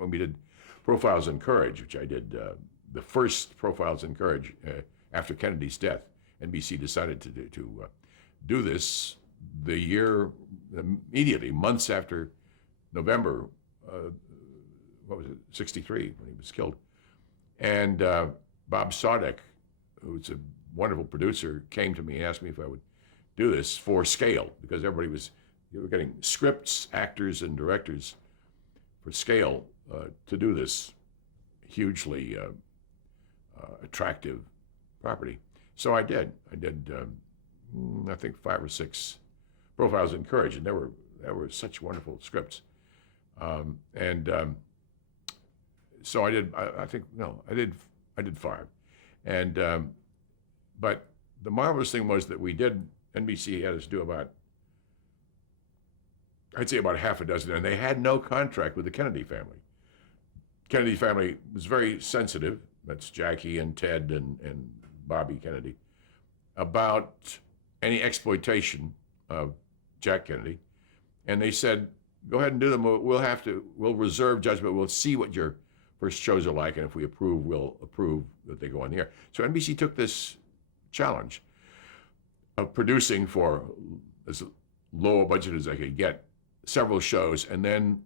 when we did Profiles in Courage, which I did the first Profiles in Courage after Kennedy's death. NBC decided to do this the year immediately, months after November, what was it, 63, when he was killed. And Bob Sadek, who's a wonderful producer, came to me and asked me if I would do this for scale, because they were getting scripts, actors, and directors for scale to do this hugely attractive property. So I did. I think 5 or 6 Profiles in Courage, and there were such wonderful scripts. So I did. I did 5, and but the marvelous thing was that NBC had us do about, I'd say about half a dozen, and they had no contract with the Kennedy family. Kennedy family was very sensitive. That's Jackie and Ted and Bobby Kennedy, about any exploitation of Jack Kennedy. And they said, go ahead and do them. We'll reserve judgment. We'll see what your first shows are like, and if we approve, we'll approve that they go on the air. So NBC took this challenge of producing for as low a budget as they could get several shows, and then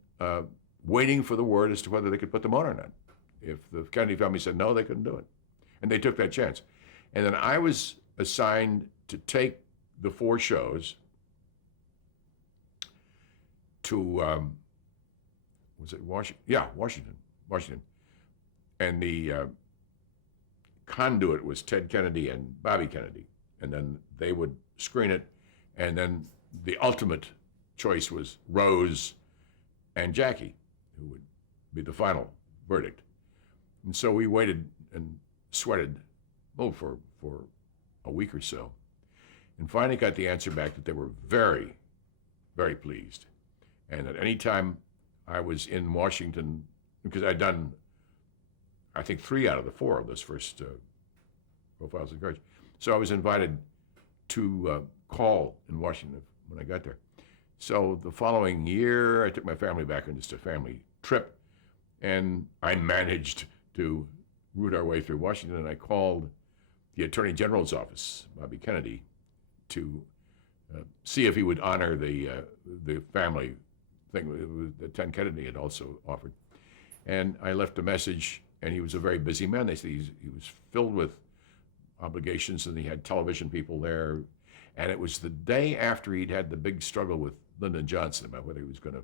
waiting for the word as to whether they could put them on or not. If the Kennedy family said no, they couldn't do it. And they took that chance. And then I was assigned to take the 4 shows to, was it Washington? Yeah, Washington. And the conduit was Ted Kennedy and Bobby Kennedy. And then they would screen it. And then the ultimate choice was Rose and Jackie, who would be the final verdict. And so we waited and sweated, for a week or so, and finally got the answer back that they were very, very pleased. And at any time I was in Washington, because I'd done, I think, 3 out of the 4 of this first Profiles in Courage. So I was invited to call in Washington when I got there. So the following year, I took my family back on just a family trip, and I managed to root our way through Washington, and I called the Attorney General's office, Bobby Kennedy, to see if he would honor the family thing that Ted Kennedy had also offered. And I left a message, and he was a very busy man. They said he was filled with obligations, and he had television people there. And it was the day after he'd had the big struggle with Lyndon Johnson about whether he was going to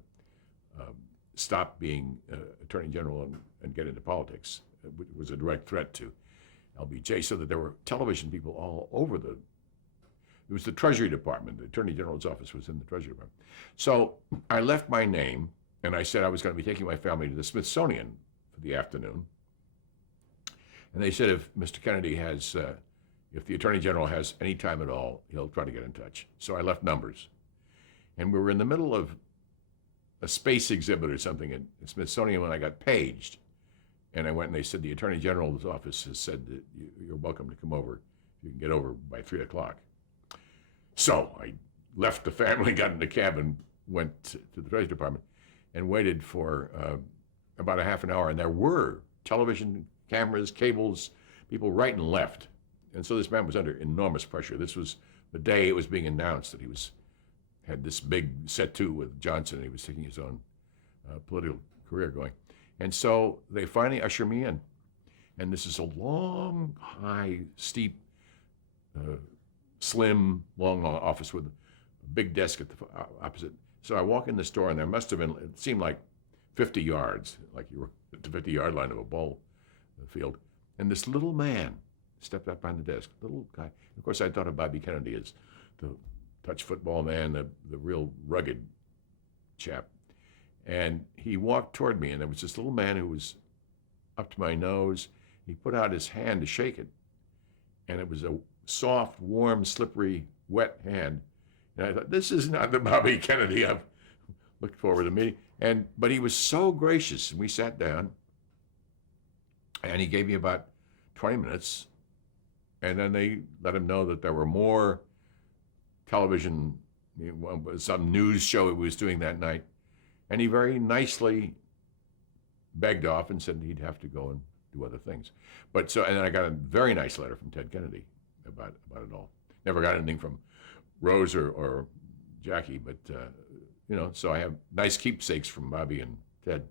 stop being Attorney General and get into politics. It was a direct threat to LBJ, so that there were television people all over it was the Treasury Department. The Attorney General's office was in the Treasury Department. So I left my name, and I said I was going to be taking my family to the Smithsonian for the afternoon. And they said if Mr. Kennedy has, if the Attorney General has any time at all, he'll try to get in touch. So I left numbers. And we were in the middle of a space exhibit or something at the Smithsonian when I got paged. And I went, and they said, the Attorney General's office has said that you're welcome to come over. You can get over by 3 o'clock. So I left the family, got in the cab, and went to the Treasury Department and waited for about a half an hour. And there were television cameras, cables, people right and left. And so this man was under enormous pressure. This was the day it was being announced that he had this big set-to with Johnson, and he was taking his own political career going. And so they finally usher me in. And this is a long, high, steep, slim, long office with a big desk at the opposite. So I walk in this door, and there must have been, it seemed like 50 yards, like you were at the 50-yard line of a ball field. And this little man stepped up on the desk, little guy. Of course, I thought of Bobby Kennedy as the touch football man, the real rugged chap. And he walked toward me, and there was this little man who was up to my nose. He put out his hand to shake it, and it was a soft, warm, slippery, wet hand. And I thought, this is not the Bobby Kennedy I've looked forward to meeting. But he was so gracious, and we sat down, and he gave me about 20 minutes, and then they let him know that there were more television, some news show he was doing that night. And he very nicely begged off and said he'd have to go and do other things. But so, and then I got a very nice letter from Ted Kennedy about it all. Never got anything from Rose or Jackie, but so I have nice keepsakes from Bobby and Ted.